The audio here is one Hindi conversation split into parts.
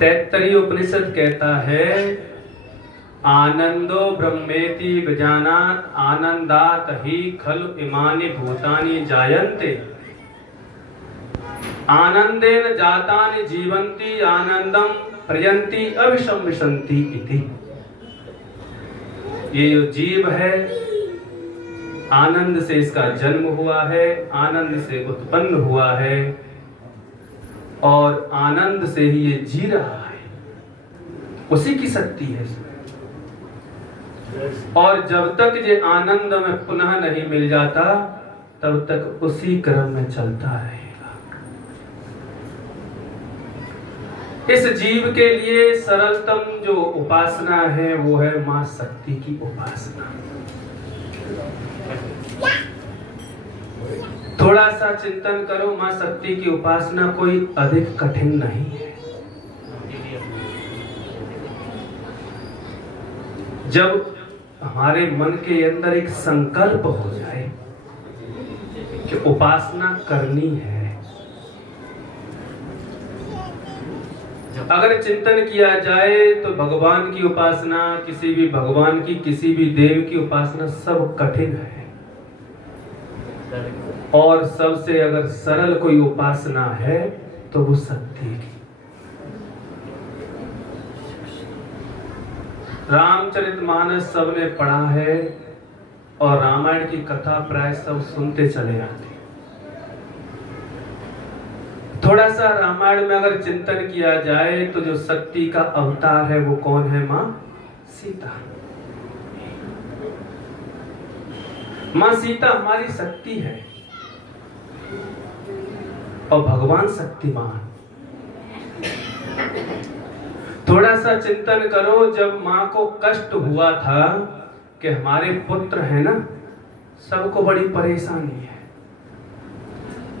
तैत्तरीय उपनिषद कहता है आनंदो ब्रह्मेति विजानात आनंदात ही खलु इमानि भूतानि जायन्ते आनंदेन जातानि जीवन्ति आनंदम प्रयन्ति अविसंविशन्ति इति। ये जो जीव है आनंद से इसका जन्म हुआ है, आनंद से उत्पन्न हुआ है और आनंद से ही ये जी रहा है, उसी की शक्ति है इसमें। और जब तक ये आनंद में पुनः नहीं मिल जाता तब तक उसी क्रम में चलता रहेगा। इस जीव के लिए सरलतम जो उपासना है वो है मां शक्ति की उपासना। थोड़ा सा चिंतन करो, मां शक्ति की उपासना कोई अधिक कठिन नहीं है। जब हमारे मन के अंदर एक संकल्प हो जाए कि उपासना करनी है, अगर चिंतन किया जाए तो भगवान की उपासना, किसी भी भगवान की, किसी भी देव की उपासना सब कठिन है। और सबसे अगर सरल कोई उपासना है तो वो शक्ति की। रामचरितमानस सबने पढ़ा है और रामायण की कथा प्राय सब सुनते चले आते। थोड़ा सा रामायण में अगर चिंतन किया जाए तो जो शक्ति का अवतार है वो कौन है? मां सीता। मां सीता हमारी शक्ति है और भगवान शक्तिमान। थोड़ा सा चिंतन करो, जब मां को कष्ट हुआ था कि हमारे पुत्र है ना, सबको बड़ी परेशानी है।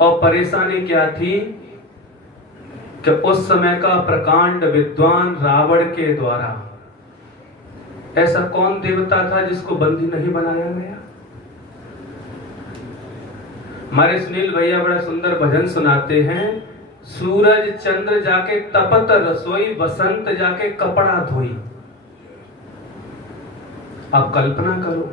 और परेशानी क्या थी कि उस समय का प्रकांड विद्वान रावण के द्वारा ऐसा कौन देवता था जिसको बंदी नहीं बनाया गया? हमारे सुनील भैया बड़ा सुंदर भजन सुनाते हैं, सूरज चंद्र जाके तपत रसोई, बसंत जाके कपड़ा धोई। आप कल्पना करो,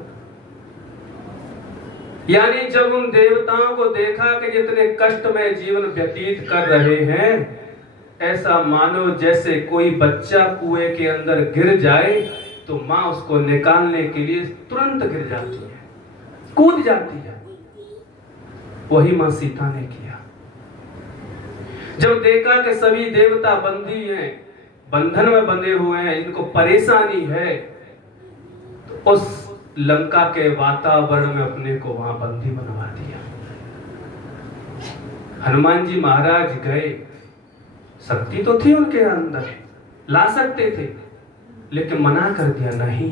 यानी जब उन देवताओं को देखा कि जितने कष्ट में जीवन व्यतीत कर रहे हैं, ऐसा मानो जैसे कोई बच्चा कुएं के अंदर गिर जाए तो मां उसको निकालने के लिए तुरंत गिर जाती है, कूद जाती है। वही मां सीता ने किया। जब देखा कि सभी देवता बंदी हैं, बंधन में बंधे हुए हैं, इनको परेशानी है, तो उस लंका के वातावरण में अपने को वहां बंदी बनवा दिया। हनुमान जी महाराज गए, शक्ति तो थी उनके अंदर, ला सकते थे, लेकिन मना कर दिया नहीं।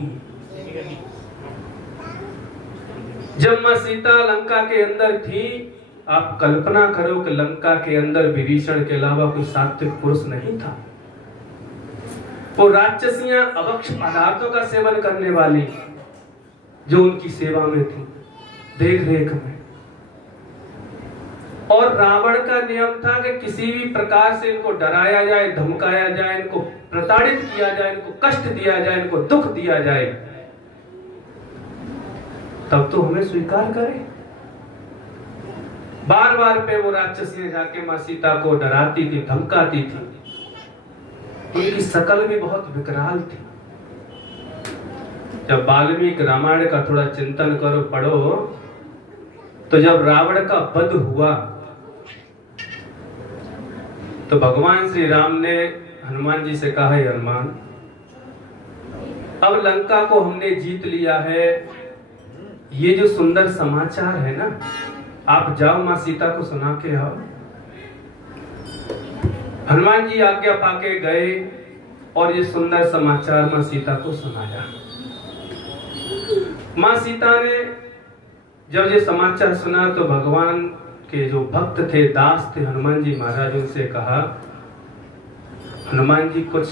जब मां सीता लंका के अंदर थी, आप कल्पना करो कि लंका के अंदर विभीषण के अलावा कोई सात्विक पुरुष नहीं था। वो राक्षसियां अभक्ष पदार्थों का सेवन करने वाली जो उनकी सेवा में थी, देख रेख में। और रावण का नियम था कि किसी भी प्रकार से इनको डराया जाए, धमकाया जाए, इनको प्रताड़ित किया जाए, इनको कष्ट दिया जाए, इनको दुख दिया जाए, तब तो हमें स्वीकार करे। बार बार पे वो राक्षसियां जाके मां सीता को डराती थी, धमकाती थी। उनकी शकल भी बहुत विकराल थी। जब वाल्मीकि रामायण का थोड़ा चिंतन करो, पढ़ो, तो जब रावण का वध हुआ तो भगवान श्री राम ने हनुमान जी से कहा, हनुमान, अब लंका को हमने जीत लिया है, ये जो सुंदर समाचार है ना, आप जाओ मां सीता को सुना के आओ। हनुमान जी आज्ञा पाके गए और ये सुंदर समाचार मां सीता को सुनाया। मां सीता ने जब ये समाचार सुना तो भगवान के जो भक्त थे, दास थे हनुमान जी महाराज, उनसे कहा, हनुमान जी कुछ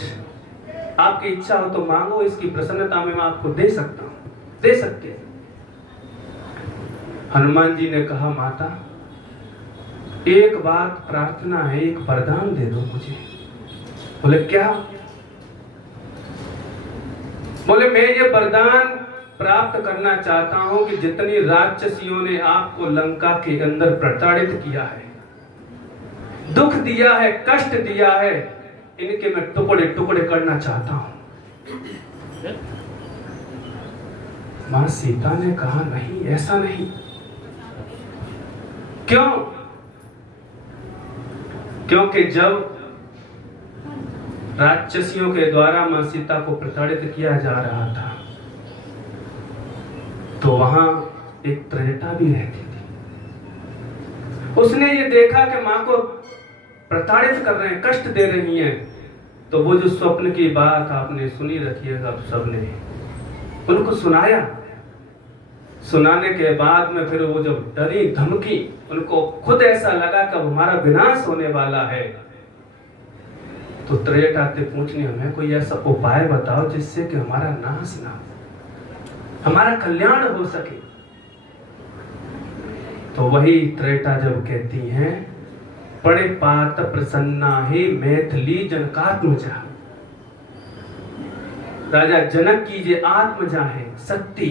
आपकी इच्छा हो तो मांगो, इसकी प्रसन्नता में मैं आपको दे सकता हूं, दे सकते हैं। हनुमान जी ने कहा, माता एक बात प्रार्थना है, एक वरदान दे दो मुझे। बोले क्या? बोले मैं ये वरदान प्राप्त करना चाहता हूं कि जितनी राक्षसियों ने आपको लंका के अंदर प्रताड़ित किया है, दुख दिया है, कष्ट दिया है, इनके मैं टुकड़े टुकड़े करना चाहता हूं। मां सीता ने कहा नहीं, ऐसा नहीं। क्यों? क्योंकि जब राक्षसियों के द्वारा मां सीता को प्रताड़ित किया जा रहा था तो वहां एक त्रेता भी रहती थी। उसने ये देखा कि मां को प्रताड़ित कर रहे हैं, कष्ट दे रही हैं, तो वो जो स्वप्न की बात आपने सुनी रखिएगा सबने, उनको सुनाया। सुनाने के बाद में फिर वो जब डरी धमकी, उनको खुद ऐसा लगा कि हमारा विनाश होने वाला है, तो त्रेता आते पूछने हमें कोई ऐसा उपाय बताओ जिससे कि हमारा नाश ना हो, हमारा कल्याण हो सके। तो वही त्रेता जब कहती हैं, पड़े पात प्रसन्ना ही मैथिली जनकात्मजा, राजा जनक की जे आत्मजा है शक्ति,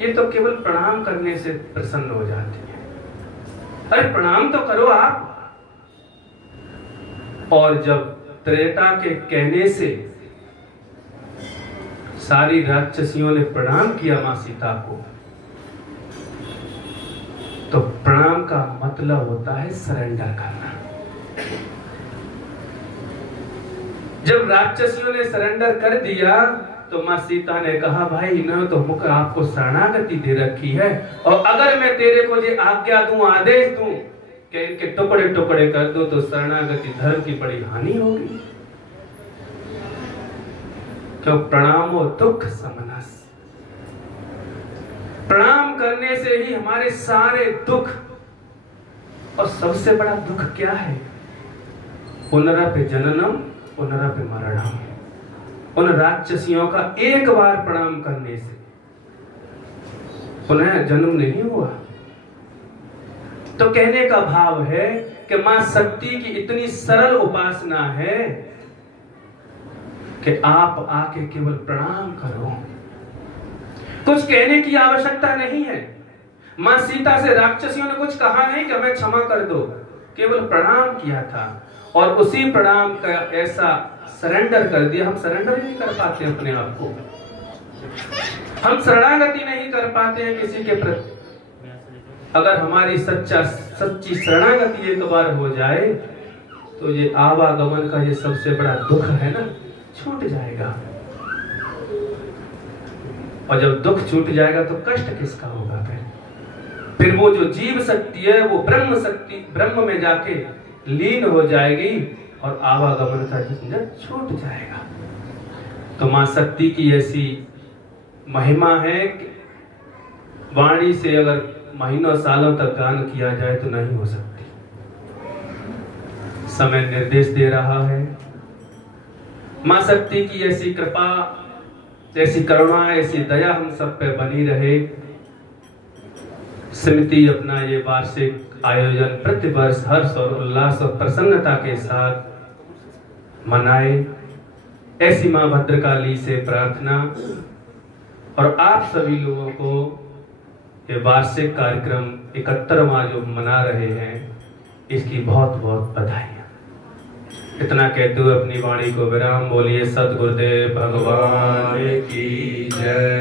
ये तो केवल प्रणाम करने से प्रसन्न हो जाती है। अरे प्रणाम तो करो आप। और जब त्रेता के कहने से सारी राक्षसियों ने प्रणाम किया मां सीता को, तो प्रणाम का मतलब होता है सरेंडर करना। जब राक्षसियों ने सरेंडर कर दिया तो मां सीता ने कहा, भाई इन्होंने तो मुख आपको शरणागति दे रखी है, और अगर मैं तेरे को ये आज्ञा दूं, आदेश दूं कि इनके टुकड़े टुकड़े कर दो, तो शरणागति धर्म की बड़ी हानि होगी। क्यों? प्रणामो दुख समनस, प्रणाम करने से ही हमारे सारे दुख, और सबसे बड़ा दुख क्या है? पुनरपि जननम पुनरपि मरणम। उन राक्षसियों का एक बार प्रणाम करने से पुनः जन्म नहीं हुआ। तो कहने का भाव है कि मां शक्ति की इतनी सरल उपासना है कि आप आके केवल प्रणाम करो, कुछ कहने की आवश्यकता नहीं है। मां सीता से राक्षसियों ने कुछ कहा नहीं कि हमें क्षमा कर दो, केवल प्रणाम किया था, और उसी प्रणाम का ऐसा सरेंडर कर दिया। हम सरेंडर ही नहीं कर पाते अपने आप को, हम शरणागति नहीं कर पाते हैं किसी के प्रति। अगर हमारी सच्ची शरणागति एक बार हो जाए तो ये आवागमन का ये सबसे बड़ा दुख है ना, छूट जाएगा। और जब दुख छूट जाएगा तो कष्ट किसका होगा? फिर वो जो जीव शक्ति है वो ब्रह्म शक्ति, ब्रह्म में जाके लीन हो जाएगी और आवागमन का झंझट छूट जाएगा। तो मां शक्ति की ऐसी महिमा है कि वाणी से अगर महीनों सालों तक गान किया जाए तो नहीं हो सकती। समय निर्देश दे रहा है। मां शक्ति की ऐसी कृपा, ऐसी करुणा, ऐसी दया हम सब पे बनी रहे। समिति अपना ये वार्षिक आयोजन प्रतिवर्ष हर्ष और उल्लास और प्रसन्नता के साथ मनाए, ऐसी मां भद्रकाली से प्रार्थना। और आप सभी लोगों को ये वार्षिक कार्यक्रम 71वां जो मना रहे हैं, इसकी बहुत बहुत बधाई। इतना कहते हुए अपनी वाणी को विराम। बोलिए सद्गुरुदेव भगवान की जय।